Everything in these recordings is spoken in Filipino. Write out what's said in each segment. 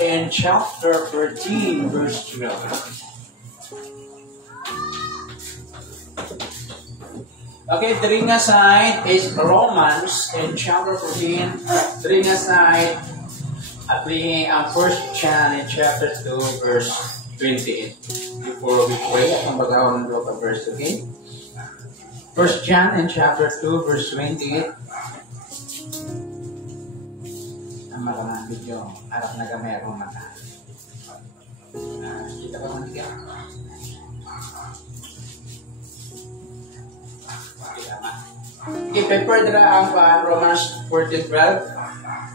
in chapter 13, verse 12. Okay, diri nga side is Romans in chapter 14. Diri nga side applying ang 1 John in chapter 2, verse 28. Before we pray, ang baghawon ng ka verse, okay? 1 John in chapter 2, verse 28. Ang mga video, harap na gamay akong mata. Kita ba man tiga? Okay, paper dira ang Romans 14:12.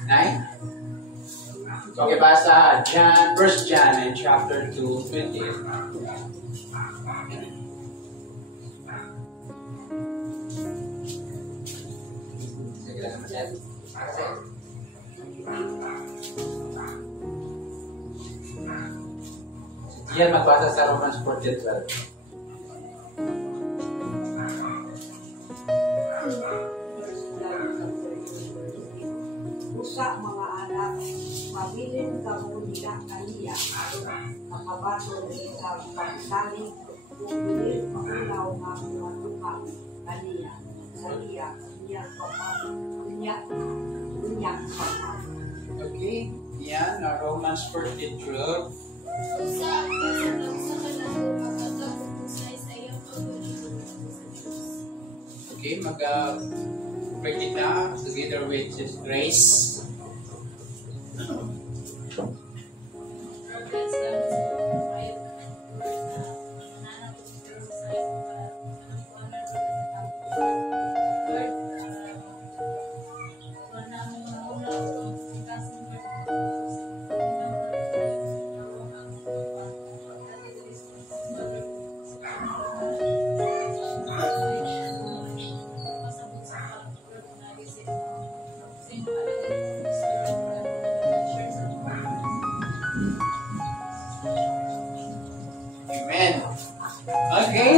9. Okay, basa John, 1 John in chapter 2, 28. Yan, magbasa sa Romans 14:12. Usa mga anak, mabilin ka mo nila kaniya, makabato sa pagsaling, bubilin maulaw nga mga tuka kaniya, sa iya, niya papa. Okay, yan, Romans 14:12. Okay, mag-break it down together with His grace. Amen. Okay.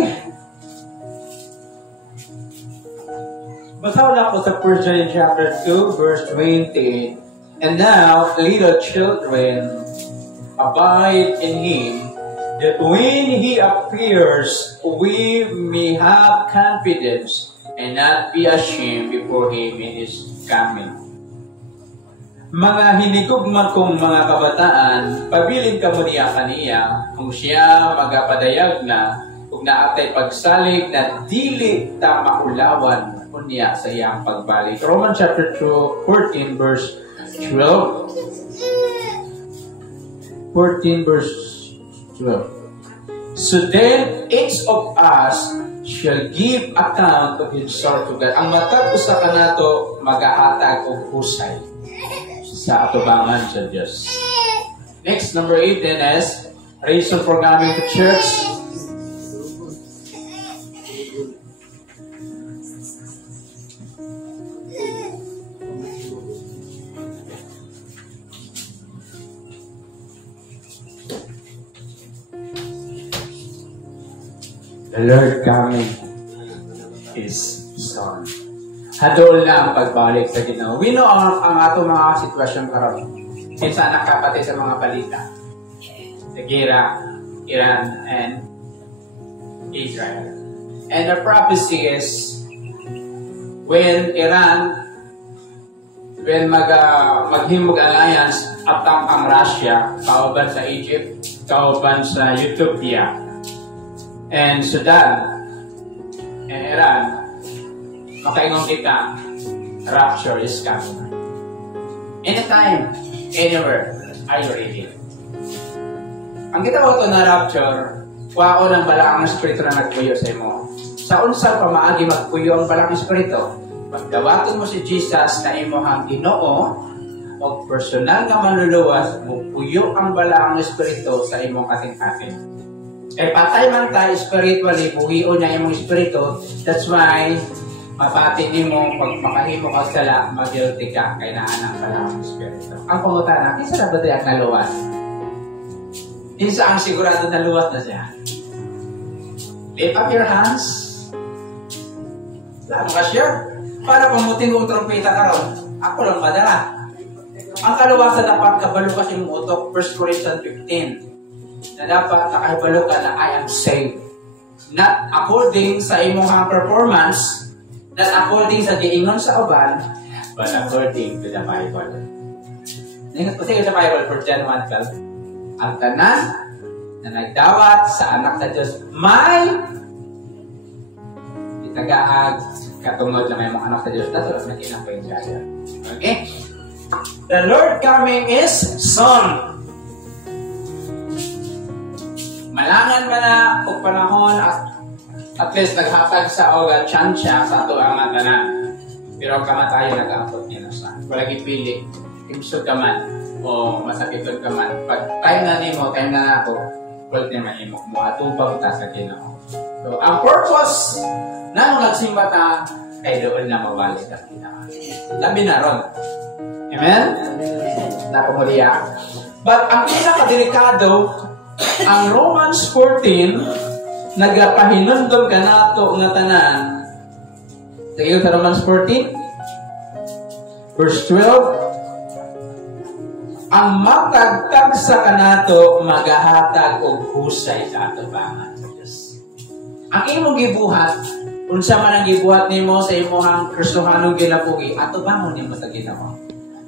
Basahin ako sa 1 John chapter 2, verse 20. And now, little children, abide in Him, that when He appears, we may have confidence and not be ashamed before Him in His coming. Mga hinigugma kong mga kabataan, pabilin ka mo niya kaniya, kung siya magapadayag na, kung naatay pagsalig na dili ta maulawan kunya sa iyang pagbalik. Romans chapter 2, 14 verse 12. 14 verse 12. So then, each of us shall give account of himself to God. Ang matag usa kanato magahatag og husay sa atubangan sa Diyos. Next, number 18 is reason for coming to church. The Lord coming is Son. Hadol na ang pagbalik sa Ginoo. We know ang ato mga sitwasyon karon. Kinsa nakapatay sa mga balita. Sa gera, Iran and Israel. And the prophecy is when maghimog alliance atang ang Russia, kauban sa Egypt, kauban sa Ethiopia, and Sudan, and Iran, makaingon kita, rapture is coming. Anytime, anywhere, are you ready? Ang gitaw ito na rapture, waon ang balaang espiritu na nagpuyo sa imo. Sa unsa pa maagi magpuyo ang balaang espiritu? Pagdawaton mo si Jesus na imuhang Ginoo, o personal nga manluluwas, mupuyo ang balaang espiritu sa imong ating-ating. Eh, patay man tayo spiritually, buhion niya imong espiritu. That's why, mapatin mo, pag makahimo ka sala, mag-guilty ka, kay naanak ka lang ang espiritu. Ang pangutana, isa na ba tayo at naluwas? Isa ang sigurado na luwas na siya. Lift up your hands. Lalo ka sure? Para pamuting kong trompeta ka ron. Ako lang madala. Ang kaluwasan dapat kabalo ka siyang utok, 1 Corinthians 15, na dapat nakahibalo ka na I am saved. Not according sa imong performance, not according sa giingon sa uban, but according to the Bible. Ingat ko sa Bible for John 1:12. Ang tanan na nagdawat sa anak sa Diyos may itagaag katungod na may mga anak sa Diyos. That's what I'm saying. Okay? The Lord coming is soon. Malangan man na og panahon at least naghatag sa oga tsansya sa ato ang tanan. Pero ang kamatayon nag-aapot niya na sa. Wala gipili. Imsog ka man o masakitod ka man. Pag time na nimo, time na ako, pwede naman imo. Muhatubang ta sa Ginoo. So, ang purpose na nung nagsimba ta ay doon na mawali ka Ginoo. Labi na ron. Amen? Napumuliya. But ang pinakadelikado, ang Romans 14, nagapahinundom ka nato nga tanan. Sige sa Romans 14, verse 12, ang matagtag sa kanato magahatag og husay sa atubangan sa Dios. Ang imong gibuhat, unsa man ang gibuhat nimo sa imong Kristohanong ginabuhi, atubangon nimo sa Ginoo.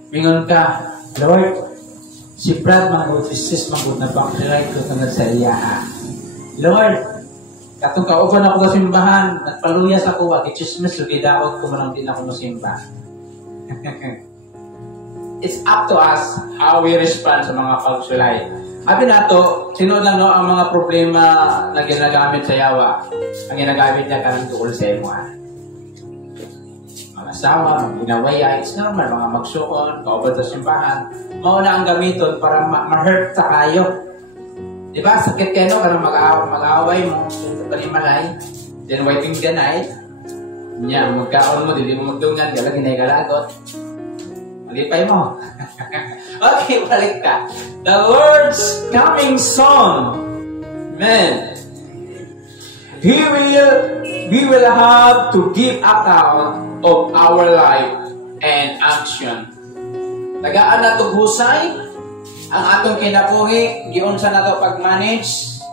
Mingon ka, Lord, si Brad magod, si Sis magod na baklay ko tungod sa iya. Lord, katong kauban ako sa simbahan, nagpaluyas ako, agi-chismis, lugidaot ko man din ako masimba. It's up to us how we respond sa mga pagsulay. Abi nato, sino na no ang mga problema na ginagamit sa yawa? Ang ginagamit niya kanang tuol sa imo. Mga asawa, ginawaya, it's normal, mga magsuon, kauban sa simbahan. Mauna ang gamiton para ma-hurt sa kayo. Diba? Sakit kayo, karang mag-aaway mo, palimalay, then wiping the night, niya, magkaon mo, dili mo magdungan, gala, ginay-galagot. Malipay mo. Okay, balik ka. The Lord's coming soon. Amen. We will have to give account of our life and action. Tagaan na ito husay, ang atong kinabuhi, giunsa na ito pag-manage,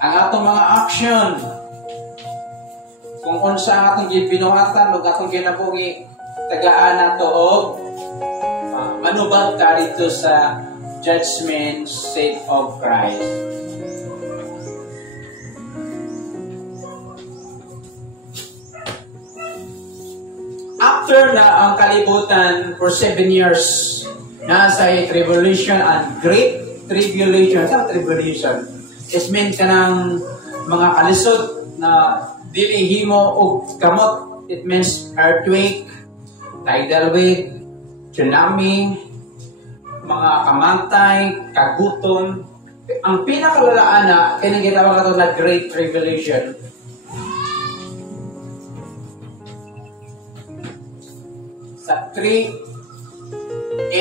ang atong mga action, kung unsa ang atong binuhatan, ang atong kinabuhi, tagaan na ito o manubag ka rito sa judgment seat of Christ. After na ang kalibutan for 7 years, nasa tribulation and great tribulation. Sa tribulation, is meant ka ng mga kalisod na dili himo o kamot. It means earthquake, tidal wave, tsunami, mga kamantay, kagutom. Ang pinakalalaan na, kinagitawag ito na Great Tribulation. Sa 3.5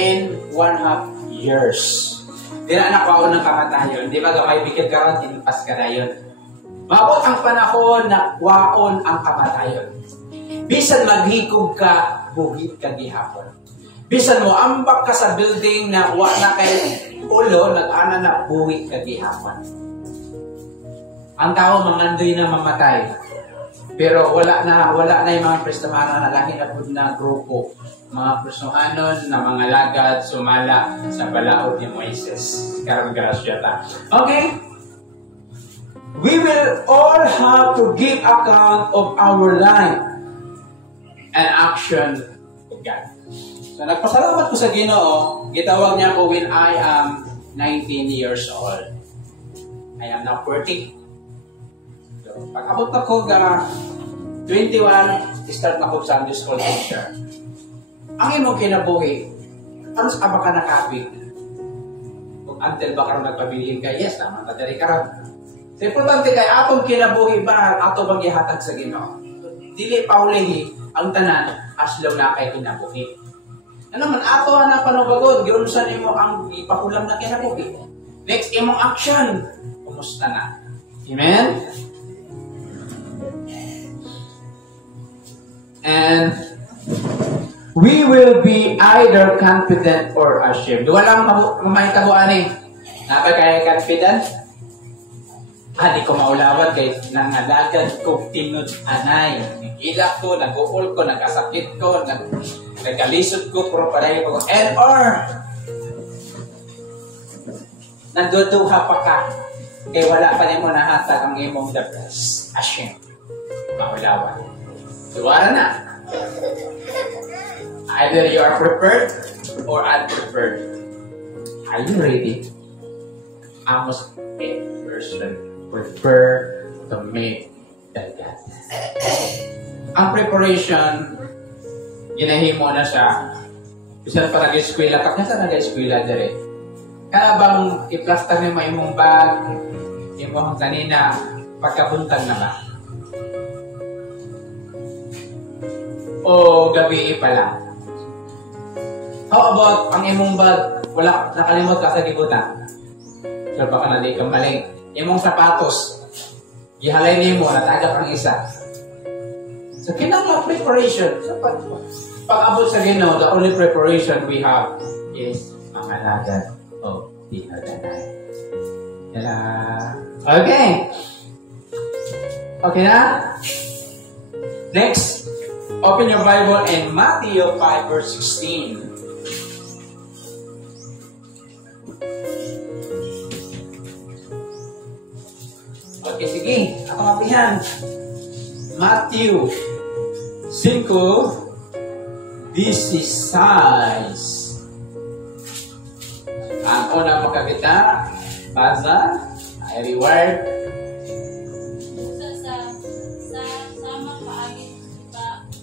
years. Di na anak ko ng kamatayon. Di ba gamay bigyan ka ron, inpas ka na yun. Mabot ang panahon na waon ang kamatayon. Bisan maghikog ka, buhit ka gihapon. Bisan mo ambak ka sa building na wala kay ulo, nag-ana na buwit ka gihapon. Ang tao mangandoy na mamatay. Pero wala na yung mga Kristiyano na lahi na po na grupo. Mga Kristohanon na mga lagad sumala sa balaod ni Moises. Karang grasya ta. Okay? We will all have to give account of our life and action to God. So, nagpasalamat ko sa Ginoo. Gitawag niya ako when I am 19 years old. I am now 40. So, pag-abot ako 21, start na ako sa Sunday school teacher. Ang imong kinabuhi, ano sa ba ka nakapit? Kung until ba karon nagpabiling ka, yes, naman ka dali karon. So, importante kay atong kinabuhi ba, ato bang ihatag sa Ginoo? Dili paulihi ang tanan as long na kay kinabuhi. Ano man, ato na panubagod, giunsan nimo ang ipakulam na kinabuhi. Next, imong action. Kumusta na? Amen? And we will be either confident or ashamed. Walang may kabuan eh. Napa kaya confident? Di ko maulawad guys. Nangalagad ko tinod anay. Nagilak ko, nag-uol ko, nagkasakit ko, nagkalisod ko, pero pareho ko. And or, nanduduha pa ka. Kaya wala pa rin mo nahatag ang imong the best. Ashamed. Maulawad. Suwara na. Either you are prepared or unprepared. Are you ready? Amos 8 verse 1. Prepare to meet the God. Ang preparation, ginahimo na siya. Bisa pa nag-eskwela. Kakasa nag-eskwela dire. Kaya bang i-plaster niyo may imong bag, imong kanina, pagkabuntag na ba? O gabi pa lang? How about ang imong bag, wala, nakalimot ka sa gibutan? So baka nali kang maling. Imong sapatos, ihalay niyo mo, natagap ang isa. So kinang preparation. So pag-abot sa Ginoo, the only preparation we have is mangalagad o tinaganay. Okay. Okay na? Next, open your Bible in Matthew 5 verse 16. Okay, sige. Ako mapihan. Matthew 5:16. Ang unang makakita, basa, ay reward. Sa sama paagit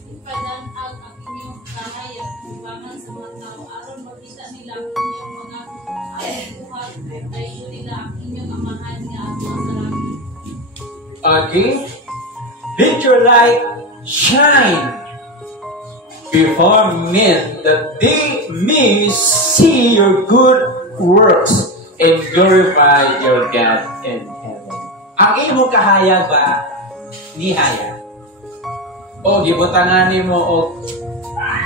ipadan ang inyong kahayag ibangan sa mga tao aron makita nila ang inyong mga buhat ay nila ang inyong amahan nga ang masarap. Okay? Let your light shine before men, that they may see your good works and glorify your God in heaven. Ang imong kahayag ba, nihaya? O gibutangan mo o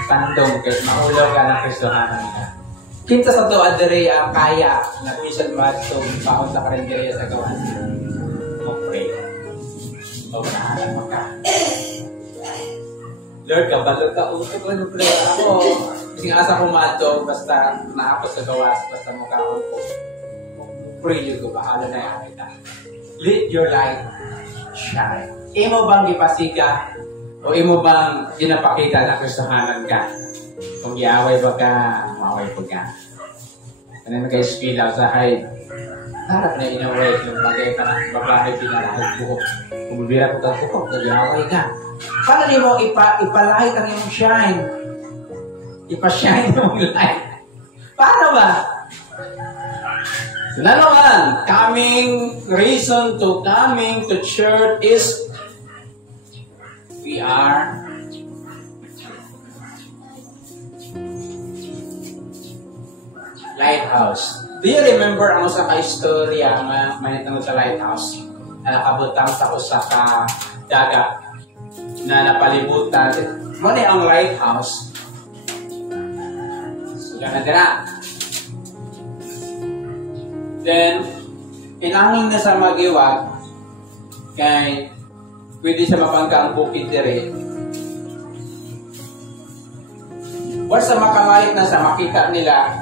tandong kahit maulaw ka ng Kristohanan ka. Kinta sa to, adere ang kaya na kuisan matong paon sa karinderya sa gawan. Mag-pray. O manahalan mo ka. Lord, kabalog ka, utok ko ng prayer ako. Kasi asa ko matong, basta naapos sa gawas, basta mukha ko. Pray yun ko, bahala na yung kita. Let your light shine. Imo bang ipasiga? O imo bang dinapakita na Kristohanan ka? Kung iaway ba ka, maway po ka. Ano na guys, pilaw sa hide. Harap na inaway, yung bagay ka na babae, pinarahal buhok. Kung bibira ko ka buhok, nag-iaway ka. Paano niyo mo ipalight ang iyong shine? Ipa-shine yung light. Paano ba? Nalaman, reason to coming to church is we are lighthouse. Do you remember ang usa ka istorya nga manitungod sa lighthouse na nakabutang sa usa ka dagat na napalibutan? Mo ni ang lighthouse. So, ganun na. Then, inangin na sa magiwag kay pwede sa mabangga ang bukid dire. Once sa makalait na sa makita nila,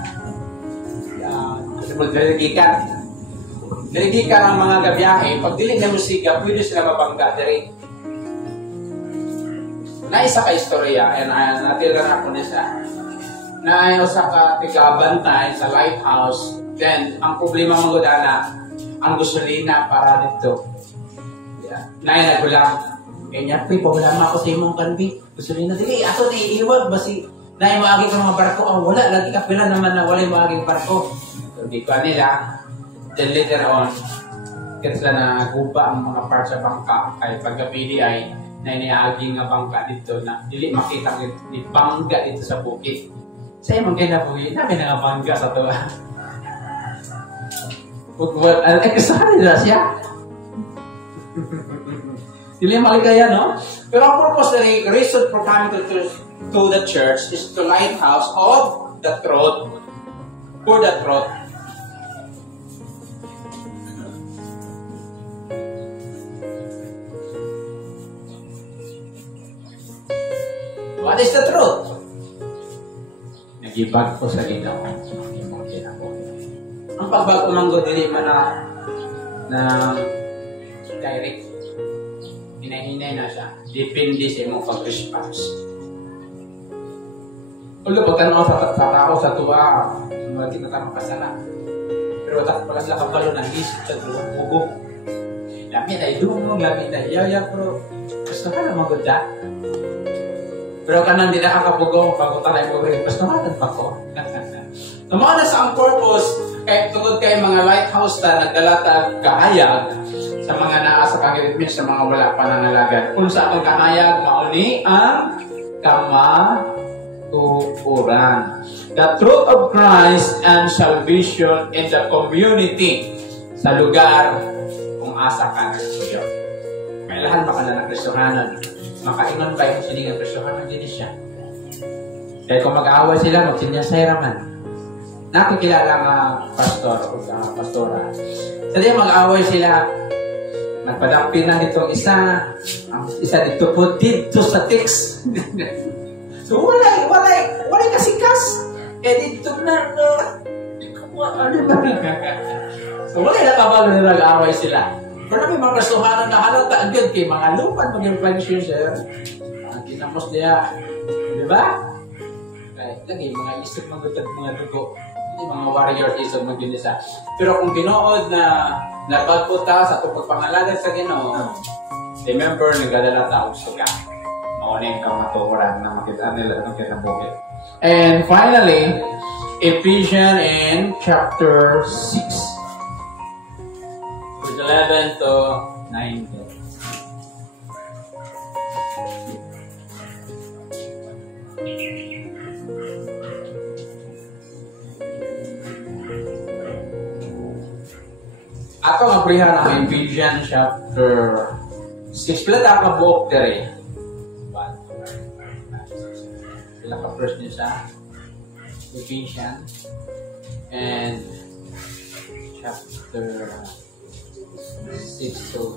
dirigikan ang mga gabiyahe, pag dilig na musika, pwede sila mabangga dire. Naisa ka istorya, and natira na ako nisa, na ayaw sa katigabantay sa lighthouse. Then, ang problema mga godana, ang gasolina para dito. Yeah. Naya nagulang. Kanya, pabulama ako sa imong kanbi. Gasolina, dili, ato na iiwag. Basi, naya maaging ka mga barko. Oh, wala, lagi ka pila naman na wala maaging barko. So, di ko nila. Then later on, kasi na guba ang mga parts sa bangka. Kaya pagkapili ay nainiaging nga bangka dito na dili makita ni bangga dito sa bukid. Sa imong ginabuhi, namin nga bangga sa to. Kasali na siya. Dili maligaya, no? Pero ang purpose na reason for coming to church to the church is the lighthouse of the truth, for the truth. What is the truth? Nagibag ko sa Ginoo. Ang pagbago manggo dili man na direct. Hinahinay na siya. Depende sa imong pag-response. Ulo, pagkano sa tao sa tuwa, hindi na tayo makasala. Pero pala sila kabalo ng isip sa tuwa, bugo. Lamit ay dumong, lamit ay yaya, pero gusto ka na maganda. Pero kanan di nakakapugong, bago tayo mo rin, gusto ka pa ko. Tumawa na sa ang purpose, kaya tungkol kay mga lighthouse na nagdalatag kahayag sa mga naa sa kagilitmin sa mga wala panangalagan. Kung sa atong kahayag, mauni ang kamatuturan. The truth of Christ and salvation in the community sa lugar kung asa ka nagsuyo. Kailangan baka na ng Kristohanan. Makaingon ba yung siningang Kristohanan din siya? Kaya kung mag-aaway sila, magsinyasay raman. Nakikilala nga pastor o pastora. Sa diyan mag-away sila, nagpadampi na nitong isa, ang isa dito po dito sa text. So walay kasikas. Dito na, ano ba? So walay nakabalo na nag-away sila. Pero may mga kasuhanan na halata agad kay mga lupan mag-influensya sir. Ang kinamos niya, di ba? Kahit lagi, mga isip magutad mga dugo. Mga warrior isog mag-inisa. Pero kung ginood na napagputa sa pagpangalagan sa Ginoo, remember, nagdadala taong suga. Mauneng kang matukuran na makita nila ng kinabuhi. And finally, Ephesians in chapter 6. Verse 11 to 19. Ato nga prihan ang Ephesians chapter 6. Pila ta ka buok dere? Pila ka verse niya sa Ephesians and chapter 6 to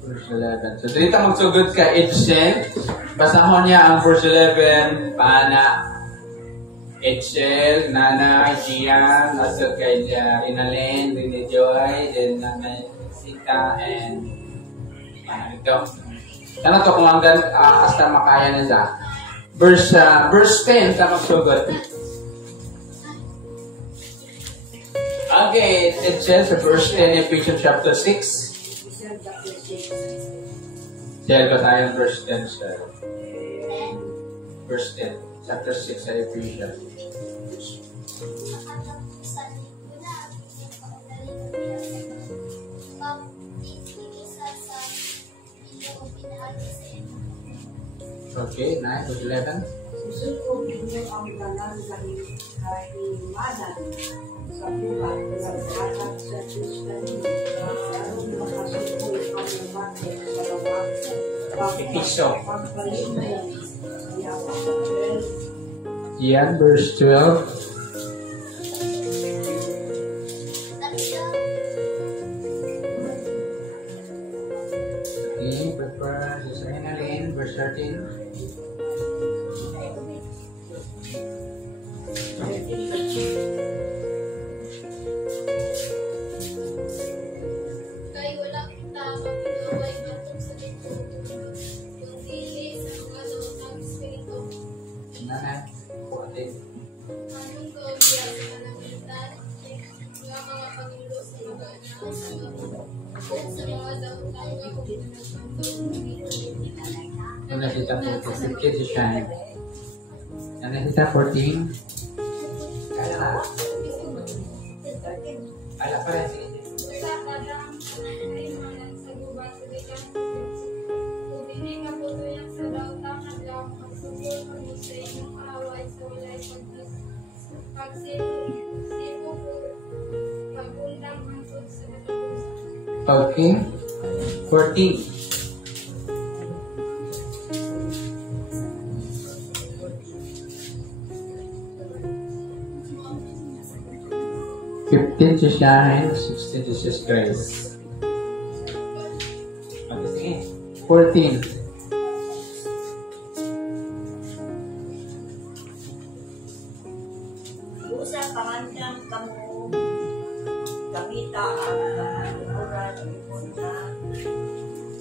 verse 11. So dito magsugod ka Edsel. Basahon niya ang verse 11 paana. Edsel, Nana, Gian, also kay Rinalyn, Rini Joy, then Nanay Sita, and ito. Sana to kung hanggang hasta makaya na siya. Verse 10, sa magsugod. Okay, it says sa verse 10, Ephesians chapter 6. Share ko tayo verse 10, sir. Verse 10, chapter 6 sa Ephesians. Okay, 9 to 11. Susunod ninyo ang banal na kaimanan sa buhat ng anak sa Diyos kanino. Anong makasukoy ang lumakit sa lawa? Pagpalit mo yan, verse 12. Okay, prepare sa Rinalyn, verse 13. Nakita 14. Kala pa rin. Okay. 14. 15 si Shine, 16 si Sis Grace. Okay, sige. 14. Usa pangandang kamo kamita ang kamuran ipon na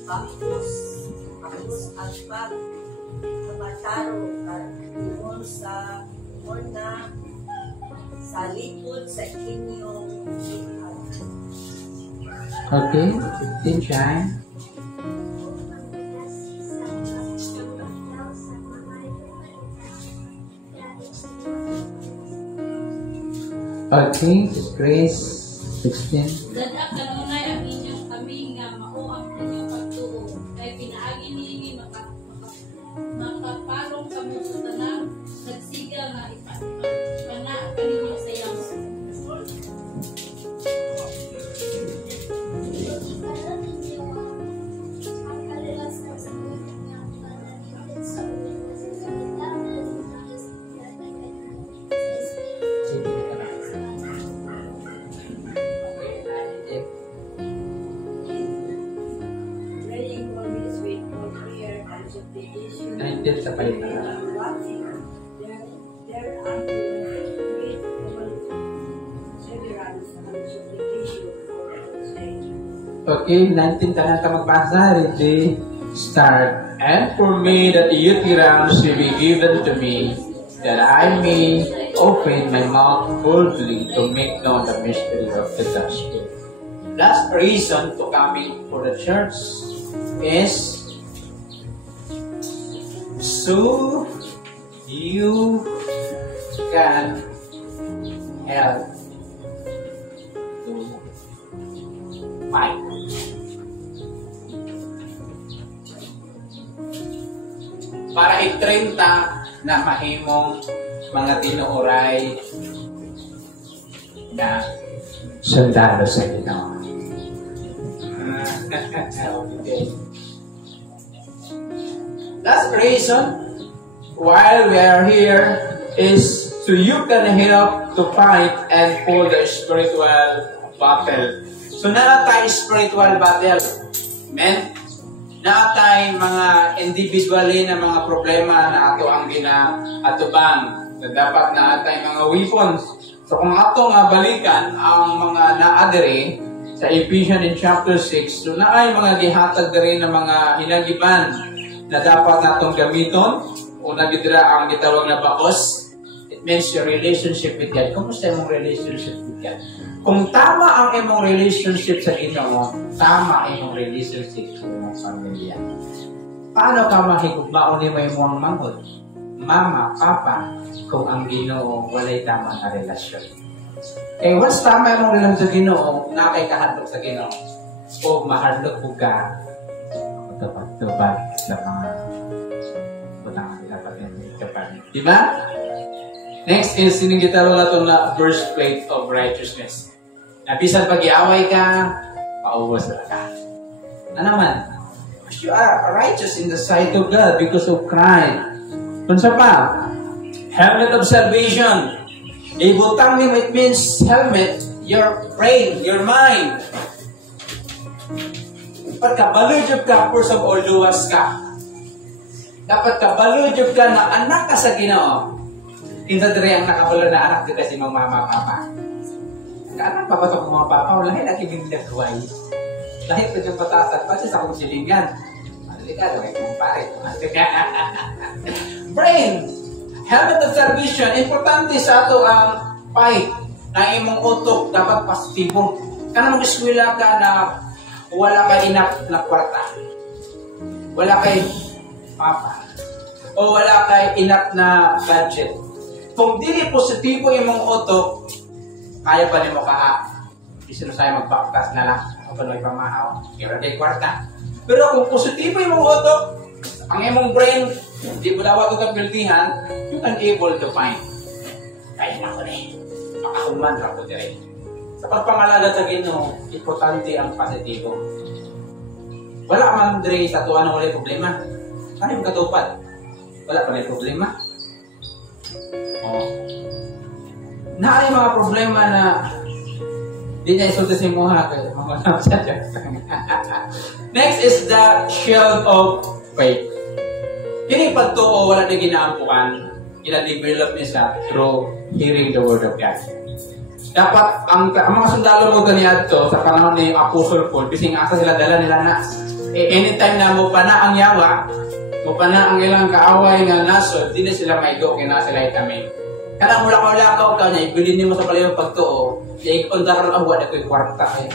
kapos ang pag kamataro ipon sa ipon na sa likod sa inyong Okay, 15 Shine. Okay, Sis Grace, 16. Dada kanunay ang inyong kami nga mao ang inyong pagtuo. Kay pinaagi niini makapalong kamo sa tanang nagsiga nga ipana kaninyo sa iyang praying always with all prayer and supplication 19 sa palitan. watching thereunto with all severance and supplication for all saints. Okay, 19 tanan ka magbasa. Ready, start. And for me that the utterance will be given to me, that I may open my mouth boldly to make known the mystery of the gospel. Last reason to coming for the church is so you can help to fight. Para i-train ta na mahimong mga tinuoray na sundalo sa Ginoo. Okay. Last reason while we are here is so you can help to fight and for the spiritual battle. So naatay spiritual battle. Amen? Naatay mga individually na mga problema na ato ang ginaatubang. Na dapat naatay mga weapons. So kung ato nga balikan ang mga naadiri sa Ephesians in chapter 6, so naay mga gihatag diri na mga hinagiban na dapat natong gamiton. Una gidra ang gitawag na bakos. It means your relationship with God. Kumusta imong relationship with God? Kung tama ang imong relationship sa Ginoo, tama imong relationship sa imong pamilya. Paano ka mahigugmaon ni mo imong manghod? Mama, papa, kung ang Ginoo walay tama na relasyon. Eh, once tama imong relasyon sa Ginoo, nakay kahadlok sa Ginoo. O mahadlok mo ka, tupad-tupad sa mga butang dapat yan. Diba? Next is sinigitaro na itong na breastplate of righteousness. Nabisan pag-iaway ka, paubos na ka. Ano naman? You are righteous in the sight of God because of Christ. Kunsa pa? Helmet of salvation. Ibutang nimo, it means helmet, your brain, your mind. Dapat kabaludyob ka, first of all, luwas ka. Dapat kabaludyob ka na anak ka sa Ginoo. Kinsa diri ang nakabalo na anak dito si mga mama, papa. Anak pa ba ito mga papa? Wala lagi bigla kuway. Lahit pa dyan patasan pa sa akong silingan. Malika, laway kong pare. Brain! Helmet of salvation. Importante sa ato ang fight na imong utok dapat positibo. Kanang mag-eskwela ka na wala kay enough na kwarta. Wala kay papa. O wala kay enough na budget. Kung dili positibo imong utok, kaya pa ni mo ka isinusay magbaktas na lang o panoy pamahaw, kaya day kwarta. Pero kung positibo imong utok, ang imong brain, di mo daw ito kapiltihan, you can able to find. Kaya na ko rin. Makahuman ra ko dire. Sa pagpangalaga sa Ginoo, importante ang positibo. Wala man dire sa tuwa na wala problema. Ano yung katupad? Wala pa rin problema. Naay mga problema na Hindi niya isulti si Muha. Next is the shield of faith. Kini pagtuo, wala na ginaampuan. Ina-develop niya siya through hearing the word of God. Dapat, ang mga sundalo mo ganito sa panahon ni Apostle Paul, bising asa sila dala nila na anytime na mo pa na ang yawa, mo pa na ang ilang kaaway nga nasod, di na sila maigo, kaya sila itamay. Kaya mula ka lakaw ka niya, ibilin mo sa palayo pagtuo, kaya ikondaran ang wala ko'y kwarta kayo.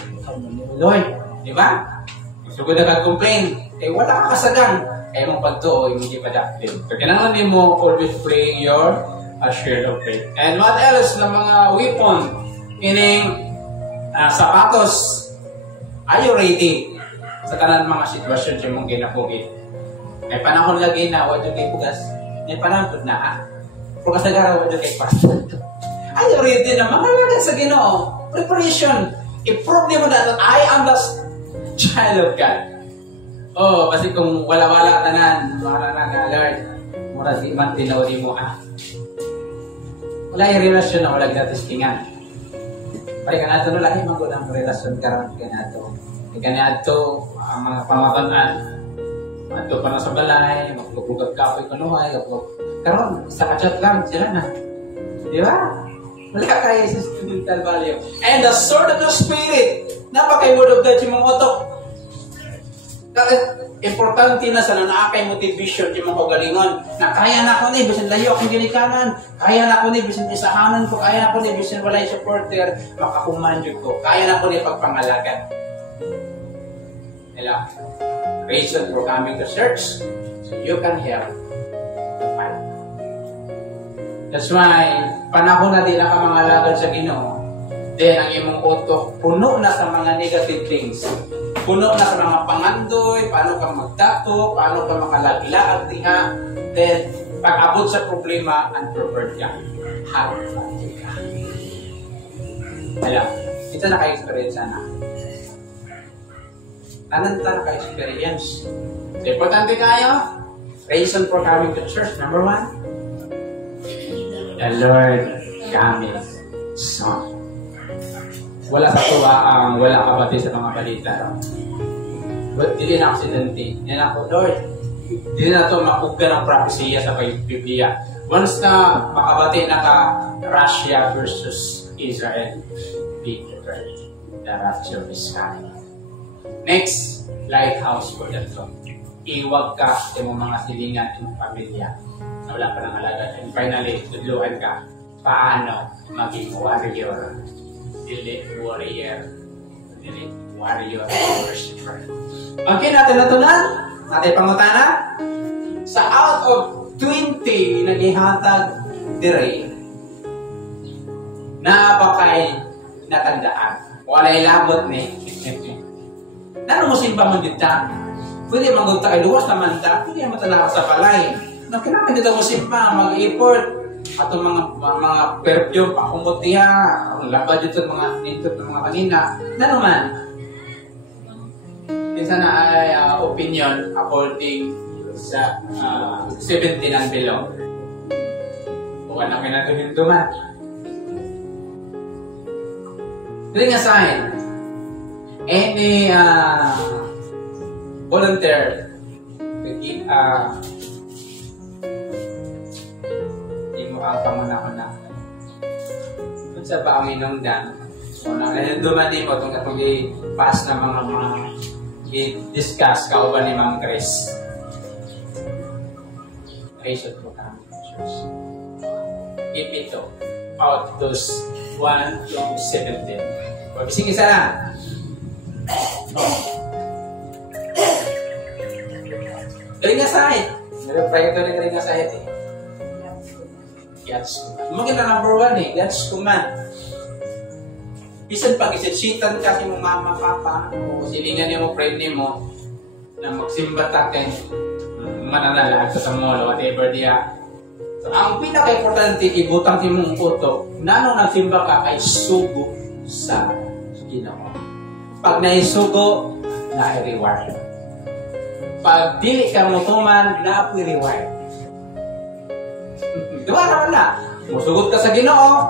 Lord, di ba? Gusto ko na kag-complain, kaya wala ka kasagang, kaya mong pagtuo, hindi pa dapin. So, kailangan mo always praying your shield of faith. And what else na mga weapon? Meaning, sapatos. Are you ready? Sa kanan mga sitwasyon siya mong ginapugit. May panahon lagi na, wala kay bugas. May panahon na, Pero kasagara, wala kay pastor. Are you ready na mga lagay sa Ginoo? Preparation. I-prove mo na that I am the child of God. Oh, kasi kung wala-wala tanan, wala na Lord, mura di man tinawari mo, wala yung relasyon na wala ginatestingan. Pari ka nato no lahi magudang relasyon karon ka nato. Ika nato ang mga pamataan. Ato pa na sa balay, magpupugag kapoy kunuhay, karon sa kachat lang sila na. Di ba? Wala kayo sa spiritual value. And the sword of the Spirit, napakay word of God si mga otok. Importante na sa nanaakay motivation yung mga kagalingon na kaya na ako ni, bisan layo akong ginikanan, kaya na ako ni, bisan isahanan ko, kaya na ako ni, bisan walay supporter, makakumandyo ko, kaya na ako ni pagpangalagan. Hello? Reason for coming to church, so you can help the fight. That's why, panahon na din nakamangalagad sa Ginoo, then ang imong utok, puno na sa mga negative things. Puno na sa mga pangandoy, paano ka magdato, paano ka makalaglaag diha. Then, pag-abot sa problema, unprepared ka. Half-hearted ka. Alam, ito na kayo-experience na. Tananta na kayo-experience. So, importante kayo, reason for coming to church. Number 1, the Lord coming soon. Wala sa tuwaang, wala kabati sa mga balita. But hindi na aksidente. Hindi na ako, Lord, hindi na ito makuga ng propesya sa Biblia. Once na makabati na ka, Russia versus Israel, be prepared. The rapture is coming. Next, lighthouse for the throne. Iwag ka sa mga silingan ng pamilya na wala pa ng alaga. And finally, tudluhan ka paano maging warrior. Dili warrior. Dili warrior worshiper. Okay, natin natunan. Natin pangutana. Sa out of 20 naghihatag dire, napakay natandaan. Walay labot ni. Nano mo simba man dita? Pwede magugta kay luwas naman ta. Pwede mo tanaka sa balay. No, kailangan dito mo simba, mag-import. Ato mga perfume, pakumot niya, ang labad dito mga nindot ng mga kanina. Na naman, minsan na ay opinion according sa 17 and below. Huwag na kinatuhintuman. Dili nga sign, any volunteer to give ang pamana-mana. Kung sa ba ang inungdan, o na dumani mo itong i-pass na mga i-discuss kauban ni Ma'am Grace. Grace po kami, church. Give ito out those 1 to 17. O, bising isa na. Galing nga sahit. Nag-pray ito na galing nga sahit eh. God's command. Maganda number 1 eh, God's command. Bisan pag isisitan ka si mong mama, papa, o silingan niyo mo, friend niyo mo, na magsimba takin, mananalag sa mall, whatever diya. So, ang pinaka-importante, ibutang si mong utok, na nung nagsimba ka, ay sugo sa Ginoo. Pag naisugo, na-reward. Pag dili ka mutuman, na-reward. Diba naman na? Musugot ka sa Ginoo,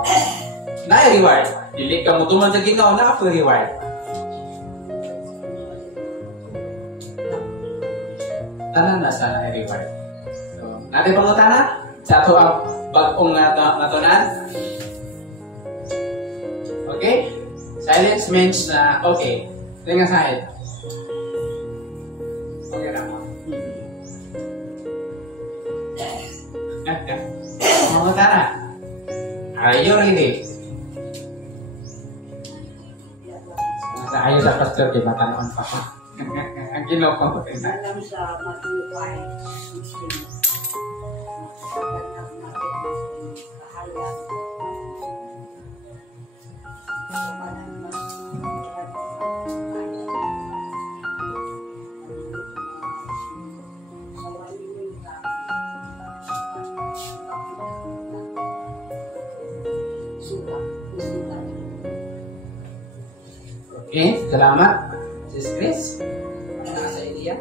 na-reward. Dili ka mo tuman sa Ginoo na ka reward. Tanan na sa reward. So, natin pangutan na sa ato ang bagong natunan. Okay? Silence means na okay. Ito nga side. Okay na mo. Pangutan na. Are you ready? Sa ayo sa pastor, di ba tanong pa ko? Ang Ginoo ko na. Alam sa Matthew 5:16. Pagkakas natin kahayag. Okay, salamat. Sis Chris, nasa idea.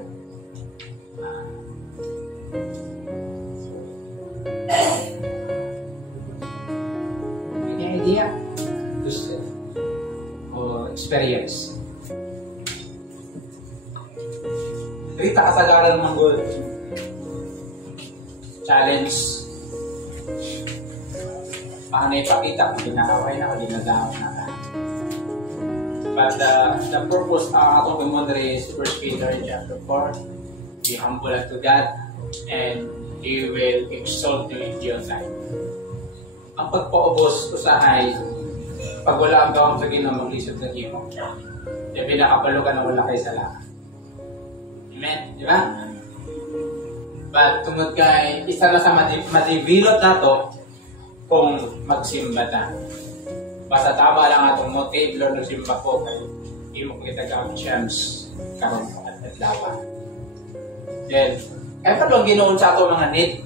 Any idea? Gusto o experience? Rita kasagaran ng goal. Challenge. Paano ipakita kung ginakaway na o ginagawa na ka? But the purpose of the Mondre is 1 Peter chapter 4. Be humble unto God and He will exalt you in due time. Ang pagpaubos usahay, pag wala ang gawang sa Ginoo, maglisod sa Ginoo. Yung pinakapalo ka na wala kay sala. Amen? Di ba? But tungod kay isa na sa madibilot na to kung magsimba ta. Basta tama lang atong motive, Lord, nagsimba ko kayo. Hindi mo kita gawang chance karon at laban. Then, kaya pa lang ginoon sa ato mga need.